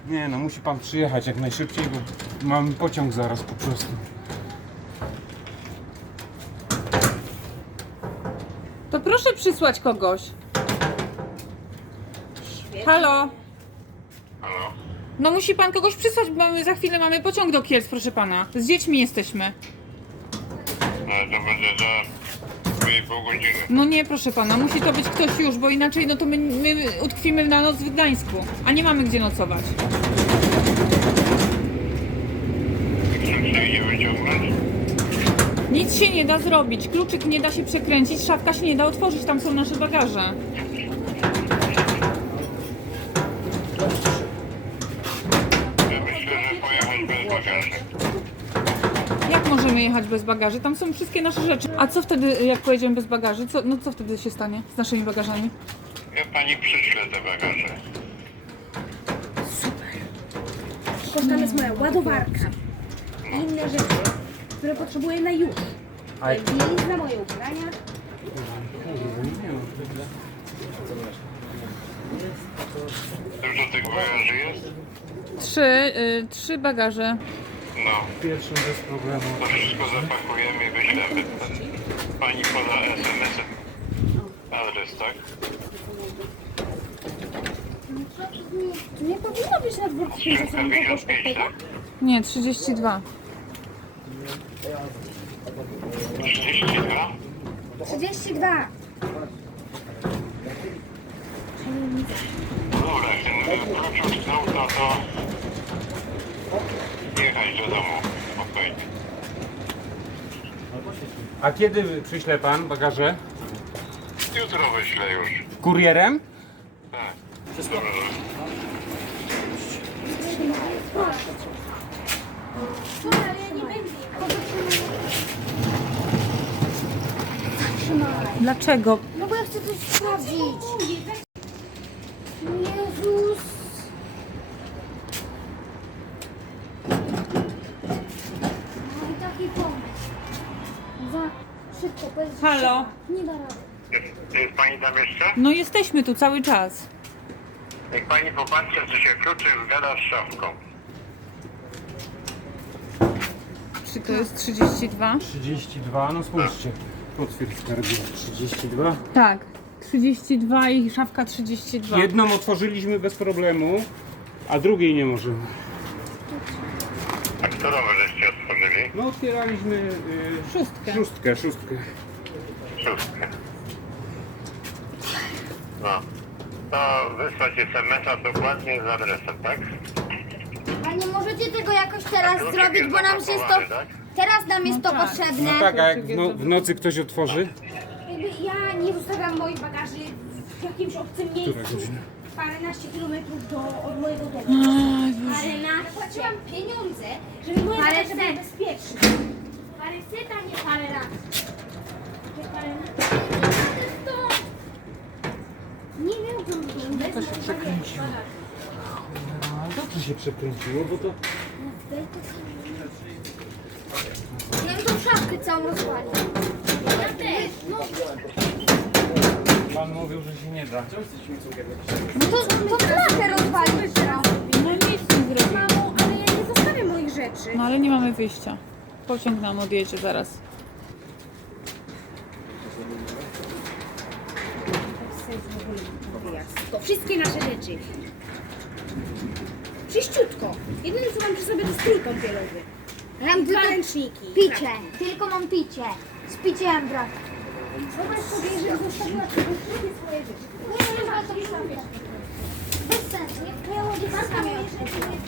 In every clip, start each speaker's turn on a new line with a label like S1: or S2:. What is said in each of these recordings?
S1: Nie no, musi pan przyjechać jak najszybciej, bo mam pociąg zaraz po prostu.
S2: To proszę przysłać kogoś. Halo?
S3: Halo?
S2: No musi pan kogoś przysłać, bo za chwilę mamy pociąg do Kielc, proszę pana. Z dziećmi jesteśmy.
S3: No to będzie za 2,5 godziny.
S2: No nie, proszę pana, musi to być ktoś już, bo inaczej no to my utkwimy na noc w Gdańsku, a nie mamy gdzie nocować.
S3: Chcę nie wyciągnąć?
S2: Nic się nie da zrobić, kluczyk nie da się przekręcić, szafka się nie da otworzyć, tam są nasze bagaże.
S3: Ja myślę, że pojechać bez bagaży.
S2: Jak możemy jechać bez bagaży? Tam są wszystkie nasze rzeczy. A co wtedy, jak pojedziemy bez bagaży? Co wtedy się stanie z naszymi bagażami?
S3: Ja pani przyślę te bagaże.
S4: Tylko tam jest moja ładowarka i inne rzeczy, które potrzebuję na już. Bielizna, moje ubrania.
S3: Dużo tych bagaży jest?
S2: Trzy bagaże.
S3: No.
S1: Pierwszym bez problemu.
S3: To wszystko zapakujemy i wyślemy. Pani poda SMS-em adres, tak?
S4: Tu nie powinno być na dwóch
S3: Skrzynka 55, tak?
S2: Nie, 32.
S3: 32?
S4: 32.
S3: Dobra, jak ten klucz z auta, to jechać do domu. Spokojnie.
S1: A kiedy przyśle pan bagaże?
S3: Jutro wyślę już.
S1: Kurierem?
S3: Tak. Dobrze.
S2: Dlaczego?
S4: No bo ja chcę coś sprawdzić. Jezus. Mam taki pomysł. Za szybko, powiedz.
S2: Halo?
S4: Nie da rady.
S3: Jest pani tam jeszcze?
S2: No jesteśmy tu cały czas.
S3: Jak pani popatrzy, co się kluczyk zgada z szafką.
S2: Czy to jest 32?
S1: 32, no spójrzcie. Potwierdź skarbie. 32.
S2: Tak. 32 i szafka 32.
S1: Jedną otworzyliśmy bez problemu, a drugiej nie możemy.
S3: A którą żeście otworzyli?
S1: No otwieraliśmy
S2: Szóstkę.
S1: szóstkę.
S3: Szóstkę. No. To wysłać SMS-a dokładnie z adresem, tak?
S4: A nie możecie tego jakoś teraz
S3: Kluczyk
S4: zrobić,
S3: jest
S4: bo nam się to...
S3: zapakowany, tak?
S4: Teraz nam jest
S2: No
S4: to
S2: tak.
S4: potrzebne.
S1: No tak, a jak w nocy ktoś otworzy?
S4: Jakby ja nie zostawiam moich bagaży w jakimś obcym miejscu.
S1: Która godzina?
S4: Paręnaście kilometrów od mojego domu. Paręnaście. Płaciłam pieniądze, żeby moje bagaże były bezpieczne. Paręset, a nie parę lat. Nie wiem, co to
S1: To się przekręciło. A dobrze się przekręciło, bo to...
S4: Ja bym tą szafkę całą rozwalił. Ja też. No
S1: Pan mówił, że się nie da.
S4: to blachę rozwalić teraz.
S2: No nic nie zrobimy.
S4: Mamo, ale ja nie zostawię moich rzeczy.
S2: No ale nie mamy wyjścia. Pociąg nam odjedzie zaraz.
S4: To wszystkie nasze rzeczy. Czyściutko. Jedyne co mam przy sobie to strój kąpielowy. Mam dwa ręczniki.
S5: Picie, tylko mam picie. Z piciem brak.
S4: Zobacz sobie, że zostawiła sobie wszystkie swoje rzeczy.
S5: Nie, ale to już bez sensu. Ja łodzie
S4: Matka
S5: moje
S4: moje
S5: rzeczy.
S4: rzeczy.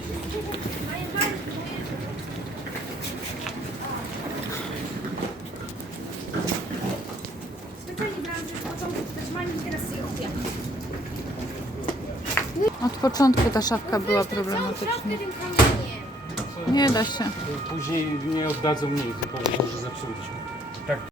S4: Specjalnie brałam rzeczy po początku, też mam i teraz sobie kupię.
S2: Od początku ta szafka była problematyczna.
S4: Tym kamieniem.
S2: Nie da się.
S1: Później nie oddadzą nic, powiedzą, że zepsuliśmy. Tak.